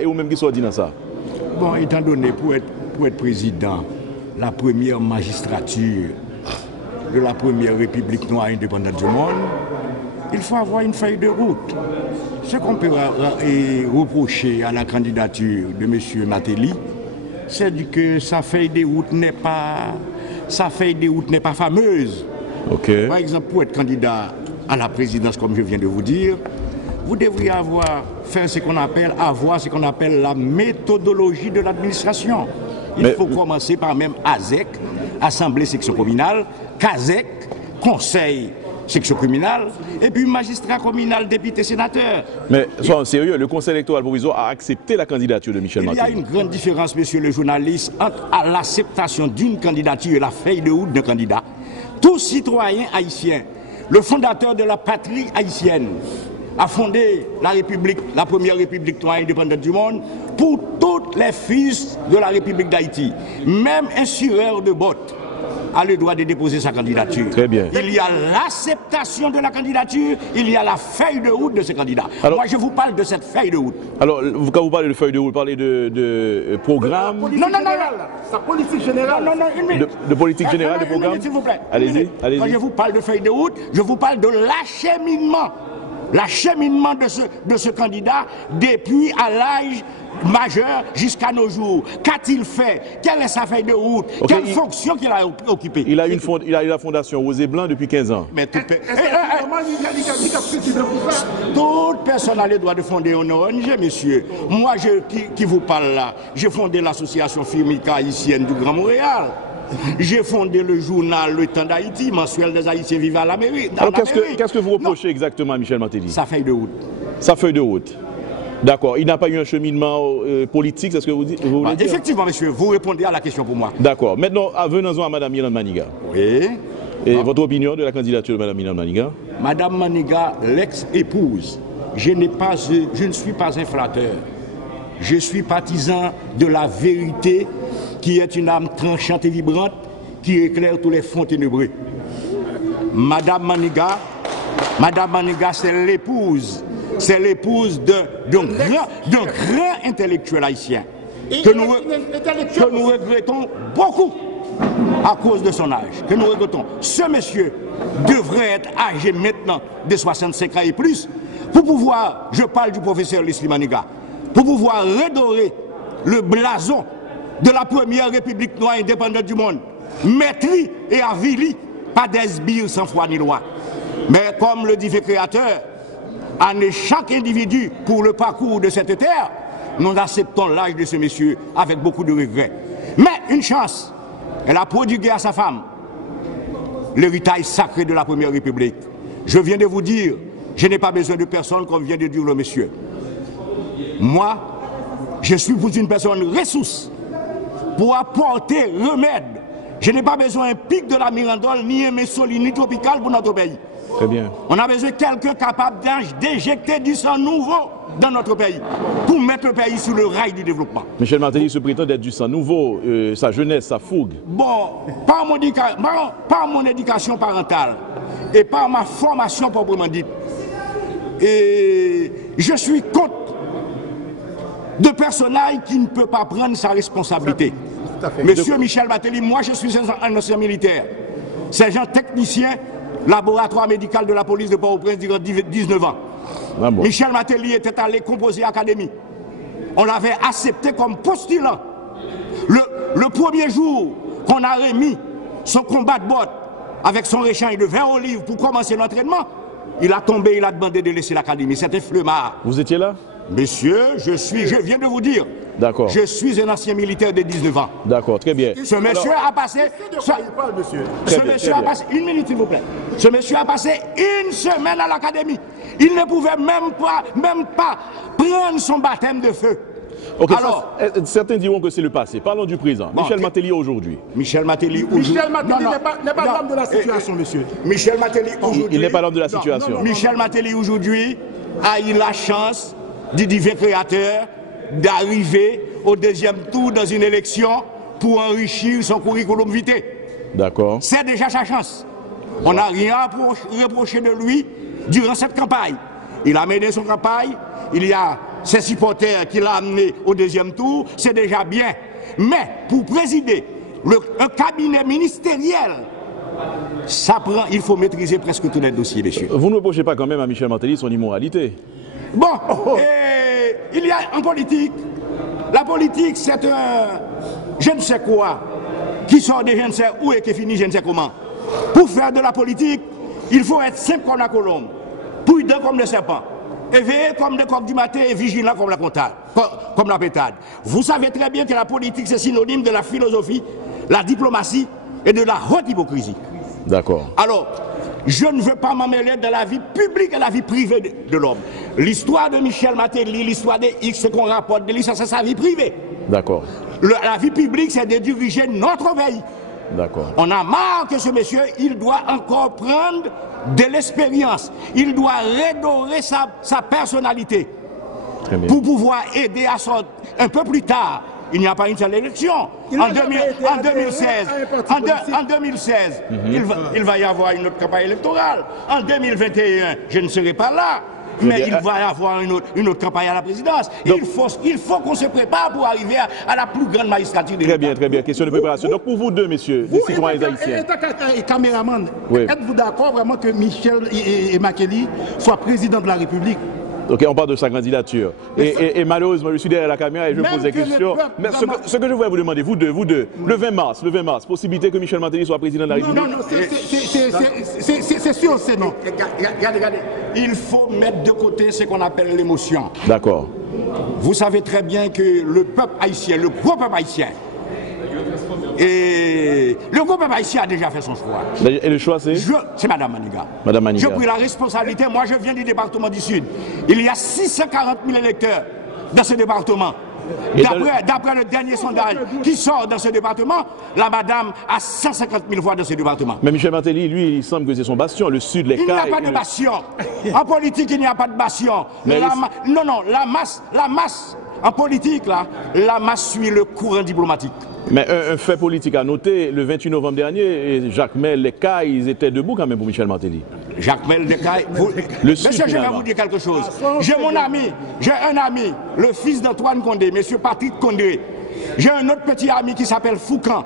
Et vous-même qui soit dit dans ça? Bon, étant donné pour être président, la première magistrature de la première république noire indépendante du monde, il faut avoir une feuille de route. Ce qu'on peut reprocher à la candidature de M. Matéli, c'est que sa feuille de route n'est pas fameuse. Okay. Par exemple, pour être candidat à la présidence, comme je viens de vous dire, vous devriez avoir ce qu'on appelle la méthodologie de l'administration. Il faut commencer par même ASEC, Assemblée section communale, CASEC, Conseil section communale, et puis magistrat communal, député, sénateur. Mais soyons sérieux, le Conseil électoral provisoire a accepté la candidature de Michel Matéli. Il y a une grande différence, monsieur le journaliste, entre l'acceptation d'une candidature et la feuille de route d'un candidat. Tout citoyen haïtien, le fondateur de la patrie haïtienne, a fondé la République, la première République noire indépendante du monde, pour tous les fils de la République d'Haïti. Même un sureur de bottes a le droit de déposer sa candidature. Très bien. Il y a l'acceptation de la candidature, il y a la feuille de route de ce candidat. Alors, moi, je vous parle de cette feuille de route. Alors, quand vous parlez de feuille de route, vous parlez de programme. Non. Sa politique générale. Non, une minute. De politique générale, de programme. S'il vous plaît. Allez-y. Quand je vous parle de feuille de route, je vous parle de l'acheminement. L'acheminement de ce candidat depuis à l'âge majeur jusqu'à nos jours. Qu'a-t-il fait? Quelle est sa feuille de route? Quelle fonction qu'il a occupée? Il a eu la fondation Rosé Blanc depuis 15 ans. Mais toute personne a le droit de fonder une ONG, monsieur. Moi, qui vous parle là, j'ai fondé l'association Firmica haïtienne du Grand Montréal. J'ai fondé le journal Le Temps d'Haïti, mensuel des Haïtiens vivant à l'Amérique. Alors qu'est-ce que vous reprochez exactement à Michel Matéli? Sa feuille de route. Sa feuille de route. D'accord. Il n'a pas eu un cheminement politique, c'est ce que vous dites? Effectivement, monsieur, vous répondez à la question pour moi. D'accord. Maintenant, venons-en à Mme Yolande Maniga. Oui. Et votre opinion de la candidature de Mme Yolande Maniga? Madame Maniga, l'ex-épouse, je ne suis pas un flatteur. Je suis partisan de la vérité qui est une âme tranchante et vibrante qui éclaire tous les fonds ténébreux. Madame Maniga, c'est l'épouse d'un grand intellectuel haïtien que nous regrettons beaucoup à cause de son âge, que nous regrettons. Ce monsieur devrait être âgé maintenant de 65 ans et plus pour pouvoir, je parle du professeur Leslie Maniga, pour pouvoir redorer le blason de la première République noire indépendante du monde, maîtris et avilis par des sbires sans foi ni loi. Mais comme le dit le Créateur, à chaque individu pour le parcours de cette terre, nous acceptons l'âge de ce monsieur avec beaucoup de regrets. Mais une chance, elle a prodigué à sa femme l'héritage sacré de la première République. Je viens de vous dire, je n'ai pas besoin de personne comme vient de dire le monsieur. Moi, je suis pour une personne ressource pour apporter remède. Je n'ai pas besoin d'un pic de la Mirandole, ni un Mussolini tropical pour notre pays. Très bien. On a besoin de quelqu'un capable d'injecter du sang nouveau dans notre pays pour mettre le pays sur le rail du développement. Michel Matéli se prétend d'être du sang nouveau, sa jeunesse, sa fougue. Bon, par mon éducation parentale et par ma formation proprement dite, et je suis contre de personnage qui ne peut pas prendre sa responsabilité. Monsieur Michel Matéli, moi je suis un ancien militaire, sergent technicien, laboratoire médical de la police de Port-au-Prince durant 19 ans. Ah bon. Michel Matéli était allé composer académie. On l'avait accepté comme postulant. Le premier jour qu'on a remis son combat de botte avec son réchain de vin olive pour commencer l'entraînement, il a tombé, il a demandé de laisser l'académie. C'était flemmard. Vous étiez là? Monsieur, je viens de vous dire. D'accord. Je suis un ancien militaire de 19 ans. D'accord, très bien. Ce monsieur a passé. Une minute, s'il vous plaît. Ce monsieur a passé une semaine à l'académie. Il ne pouvait même pas prendre son baptême de feu. Ok, alors, certains diront que c'est le passé. Parlons du présent. Bon, Michel Matéli aujourd'hui. Michel Matéli aujourd'hui. Michel Matéli n'est pas l'homme de la situation, monsieur. Michel Matéli aujourd'hui. Il n'est pas l'homme de la situation. Michel Matéli aujourd'hui a eu la chance du divin créateur d'arriver au deuxième tour dans une élection pour enrichir son curriculum vitae. D'accord. C'est déjà sa chance. On n'a rien à reprocher de lui durant cette campagne. Il a mené son campagne, il y a ses supporters qu'il a amenés au deuxième tour, c'est déjà bien. Mais pour présider un cabinet ministériel, ça prend, il faut maîtriser presque tous les dossiers, messieurs. Vous ne reprochez pas quand même à Michel Martelly son immoralité? Bon, il y a en politique, la politique c'est un je ne sais quoi, qui sort de je ne sais où et qui finit je ne sais comment. Pour faire de la politique, il faut être simple comme la colombe, prudent comme le serpent, éveillé comme le coq du matin et vigilant comme la pétade. Vous savez très bien que la politique c'est synonyme de la philosophie, la diplomatie et de la haute hypocrisie. D'accord. Alors, je ne veux pas m'emmêler dans la vie publique et la vie privée de l'homme. L'histoire de Michel Martelly, l'histoire de X qu'on rapporte de lui, ça c'est sa vie privée. D'accord. La vie publique, c'est de diriger notre pays. D'accord. On a marre que ce monsieur, il doit encore prendre de l'expérience. Il doit redorer sa personnalité. Très bien. Pour pouvoir aider à sortir un peu plus tard. Il n'y a pas une seule élection. En 2016, il va y avoir une autre campagne électorale. En 2021, je ne serai pas là. Mais il va y avoir une autre campagne à la présidence. Donc, il faut qu'on se prépare pour arriver à la plus grande magistrature de l'État. Très bien. Question de préparation. Donc pour vous deux, messieurs, des citoyens haïtiens. Et caméraman, oui. Êtes-vous d'accord vraiment que Michel et Martelly soient président de la République? Ok, on parle de sa candidature. Et malheureusement, je suis derrière la caméra et je pose des questions. Mais ce que je voudrais vous demander, vous deux, le 20 mars, possibilité que Michel Martelly soit président de la République? Non, c'est sûr, c'est non. Regardez, il faut mettre de côté ce qu'on appelle l'émotion. D'accord. Vous savez très bien que le peuple haïtien, le gros peuple haïtien, et le groupe haïtien a déjà fait son choix. Et le choix c'est? C'est Madame Maniga. Madame Maniga. J'ai pris la responsabilité, moi je viens du département du Sud. Il y a 640 000 électeurs dans ce département. D'après le dernier sondage qui sort dans ce département, la madame a 150 000 voix dans ce département. Mais Michel Martelly, lui, il semble que c'est son bastion, le Sud, les Cailles. Il n'y a pas de bastion. En politique, il n'y a pas de bastion. La masse, en politique, là, la masse suit le courant diplomatique. Mais un fait politique à noter, le 28 novembre dernier, Jacques Mel, les Cailles, ils étaient debout quand même pour Michel Martelly. Jacques Mel, les Cailles, monsieur, je vais vous dire quelque chose. J'ai un ami, le fils d'Antoine Condé, monsieur Patrick Condé. J'ai un autre petit ami qui s'appelle Foucan.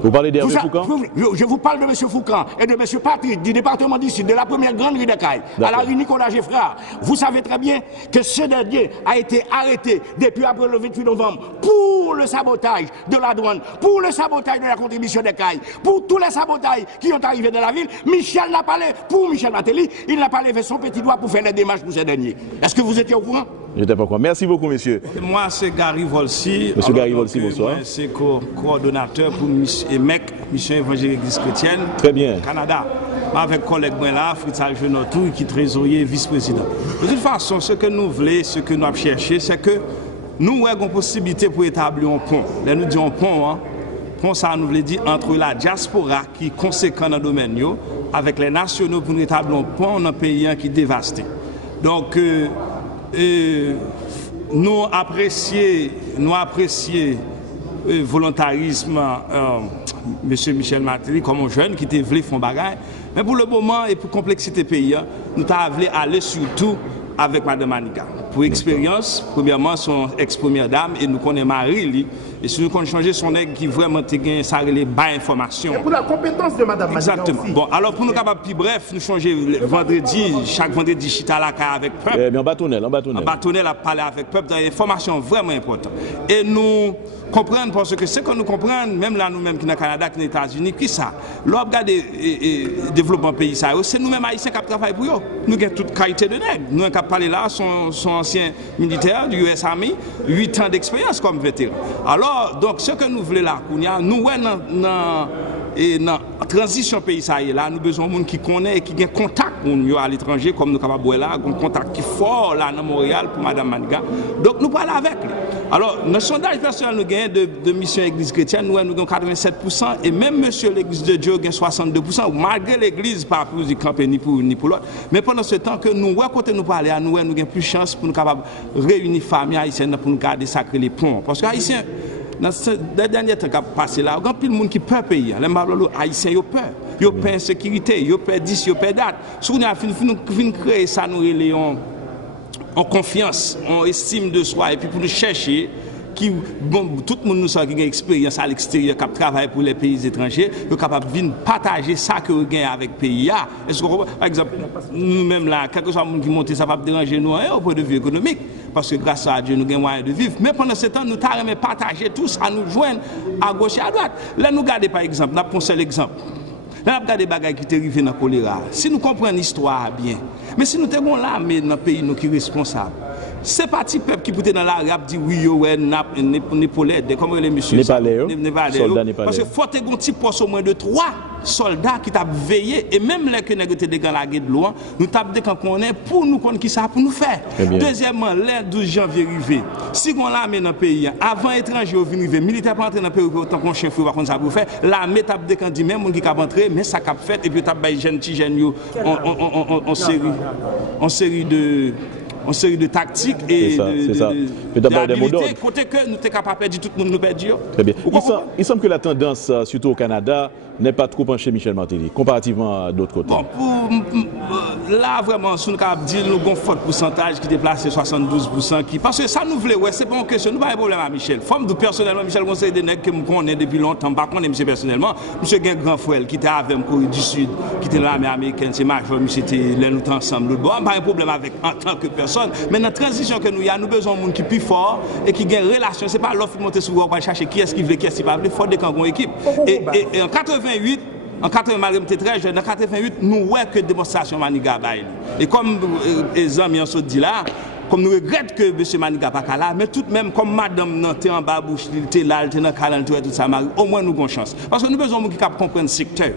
Vous parlez d'Hervé Foucan? Je vous parle de M. Foucan et de M. Patrick du département du Sud, de la première grande rue des Cailles, à la rue Nicolas Geffrard. Vous savez très bien que ce dernier a été arrêté depuis après le 28 novembre pour le sabotage de la douane, pour le sabotage de la contribution des Cailles, pour tous les sabotages qui ont arrivé dans la ville. Michel n'a pas levé, pour Michel Martelly, il n'a pas levé son petit doigt pour faire les démarches pour ce dernier. Est-ce que vous étiez au courant? Je n'étais pas au courant. Merci beaucoup, monsieur. Moi, c'est Gary Volsi. Monsieur Gary Volsi, bonsoir. C'est coordonnateur pour MEC, Mission Évangélique Chrétienne. Très bien. Canada. Avec collègue là, Fritz Algenotou, qui est trésorier vice-président. De toute façon, ce que nous voulons, ce que nous avons cherché, c'est que nous avons une possibilité pour établir un pont. Là, nous disons pont, pont, ça nous veut dire entre la diaspora qui est conséquente dans le domaine, avec les nationaux pour nous établir un pont dans un pays qui est dévasté. Donc, nous apprécions le volontarisme M. Michel Martelly comme un jeune qui était voulu faire un bagage. Mais pour le moment et pour la complexité pays, nous avons voulu aller surtout avec Mme Maniga. Pour expérience, premièrement, son ex-première dame, et nous connaissons Marie, et si nous connaissons changer son aigle qui vraiment a ça les bas informations. Et pour la compétence de Mme Maniga. Exactement. Aussi. Bon, alors pour nous capables, puis bref, nous changer vendredi, chaque vendredi, chita à la caille avec peuple. En bâtonnel. En bâtonnel, à parler avec peuple, dans des informations vraiment importantes. Et nous comprenons, parce que ce que nous comprenons, même là, nous-mêmes qui sommes au Canada, qui sommes aux États-Unis, qui ça? L'on regarde le développement pays, c'est nous-mêmes haïtiens qui travaillons pour eux. Nous avons toute qualité de nègre. Nous avons parlé là, son ancien militaire du US Army, 8 ans d'expérience comme vétéran. Alors, donc, ce que nous voulons là, nous, dans la transition pays, ça y est là, nous avons besoin de gens qui connaissent et qui ont contact à l'étranger, comme nous avons là, un contact qui est fort là, dans Montréal pour Mme Maniga. Donc, nous parlons avec lui. Alors, notre sondage personnel nous gagne de mission Église chrétienne, nous avons 87%, et même monsieur l'Église de Dieu gagne 62%, malgré l'Église, pas pour du camp ni pour l'autre. Mais pendant ce temps que nous, côté nous parler, nous avons plus de chance pour nous capables réunir les familles haïtiennes pour nous garder sacré les ponts. Parce que les Haïtiens, dans les derniers temps qui ont passé là, il y a plus de monde qui peur payer. Les Haïtiens, ils ont peur. Ils ont peur d'insécurité, ils ont peur d'ici, ils ont peur date. Si nous avons créé ça, nous en confiance, en estime de soi, et puis pour nous chercher, tout le monde qui a une expérience à l'extérieur, qui travaille pour les pays étrangers, est capable de venir partager ça que vous gagnez avec le pays. Est-ce que, par exemple, nous-mêmes là, quelque chose qui monte, ça va déranger nous au point de vue économique, parce que grâce à Dieu, nous avons moyen de vivre. Mais pendant ce temps, nous avons partager tous à nous joindre à gauche et à droite. Là, nous regardons par exemple, là, pour un seul exemple. Là, nous regardons des bagages qui sont arrivés dans le choléra. Si nous comprenons l'histoire bien, mais si nous avons l'armée dans le pays, nous qui est responsable. C'est pas petit peuple qui peut être dans la rap dit oui ouais Népalais comme les messieurs Népalais parce que faut te un petit poste au moins de 3 soldats qui t'a veillé et même les que négocier des gants la guerre de loin nous t'a dit quand on est pour nous connaître qui ça pour nous faire. Deuxièmement le 12 janvier arrivé si on l'armée dans le pays avant étranger venir arriver militaire pas entrer dans le pays autant qu'on chef va comme ça pour faire l'armée t'a dit même monde qui cap entrer mais ça cap fait et puis t'a bail jeune petit jeune yo en série de tactiques et d'habilités, côté que nous sommes capables de perdre tout le monde, nous perdons. Très bien. Il semble que la tendance, surtout au Canada, n'est pas trop penchée Michel Martelly, comparativement à d'autres côtés. Bon, là, vraiment, si nous avons dit nous avons un fort pourcentage qui déplace 72%, parce que ça nous voulait, ouais, c'est pas une question, nous n'avons pas de problème à Michel. Forme de personnellement, Michel Conseil des nègres que je connais depuis longtemps, pas connais monsieur personnellement, monsieur Gen Grand Frère, qui était avec moi Corée du Sud, qui était dans l'armée américaine, c'est major, monsieur était là, nous ensemble. Bon, pas un problème avec en tant que personne, mais dans la transition que nous avons, nous avons besoin de monde qui est plus fort et qui a une relation. Ce n'est pas l'offre qui monte sur vous, chercher qui est-ce qui veut, qui est-ce qui va il faut des camps équipe. Et en 88, en 80, malgré que très jeune, en 88, nous voyons que démonstration Maniga. Et comme les amis ont dit là, comme nous regrettons que M. Maniga pas là, mais tout de même, comme madame était en bas bouche, il était là, il était dans le calendrier, tout ça, au moins nous avons une chance. Parce que nous avons besoin de gens qui comprennent le secteur.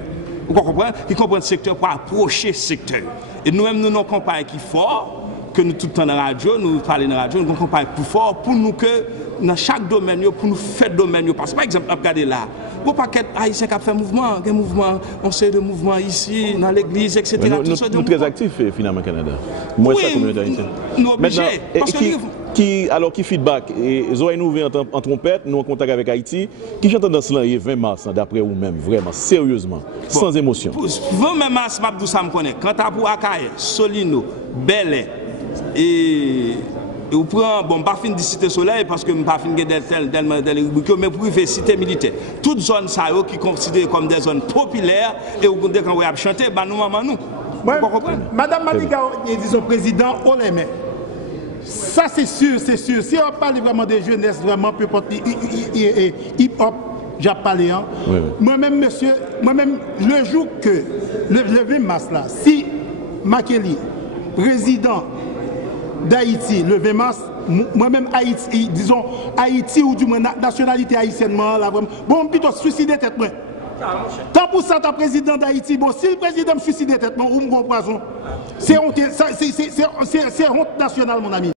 Vous comprenez? Qui comprennent le secteur pour approcher le secteur. Et nous-mêmes, nous avons une campagne qui est forte, que nous tout le temps dans la radio, nous parlons dans la radio, nous avons une campagne plus forte pour nous que dans chaque domaine, pour nous faire domaine. Parce que par exemple, regardez là, il n'y a pas haïtien qui a fait mouvement, des mouvements, on sait de mouvements ici, dans l'église, etc. Nous sommes très actifs finalement au Canada. Moi, c'est la communauté haïtienne. Nous obligés. Alors, qui feedback? Zoé nous vient en trompette, nous en contact avec Haïti. Qui j'entends dans ce le 20 mars, d'après vous-même, vraiment, sérieusement, sans émotion? 20 mars, Mabdou, ça me connaît. Quant à vous, Akaye, Solino, Belé, et vous prenez, bon, pas fin de Cité Soleil parce que je ne pas fin de mais pour faire cité militaire. Toutes zones qui considérées comme des zones populaires et vous quand vous avez chanté, nous, nous. Madame Maniga, disons président, on l'aimait. Ça c'est sûr, c'est sûr. Si on parle vraiment de jeunesse, vraiment, peu importe, hip-hop, j'ai parlé. Moi-même, monsieur, moi-même, le jour que, le 20 mars là, si Makely, président d'Haïti, le 20 mars, moi-même Haïti, disons Haïti ou du moins nationalité haïtienne, là, vraiment, bon, plutôt suicider tête moi. Tant pour ça, le président d'Haïti, bon, si le président me suicide tête moi, ou me poison, c'est honte nationale, mon ami.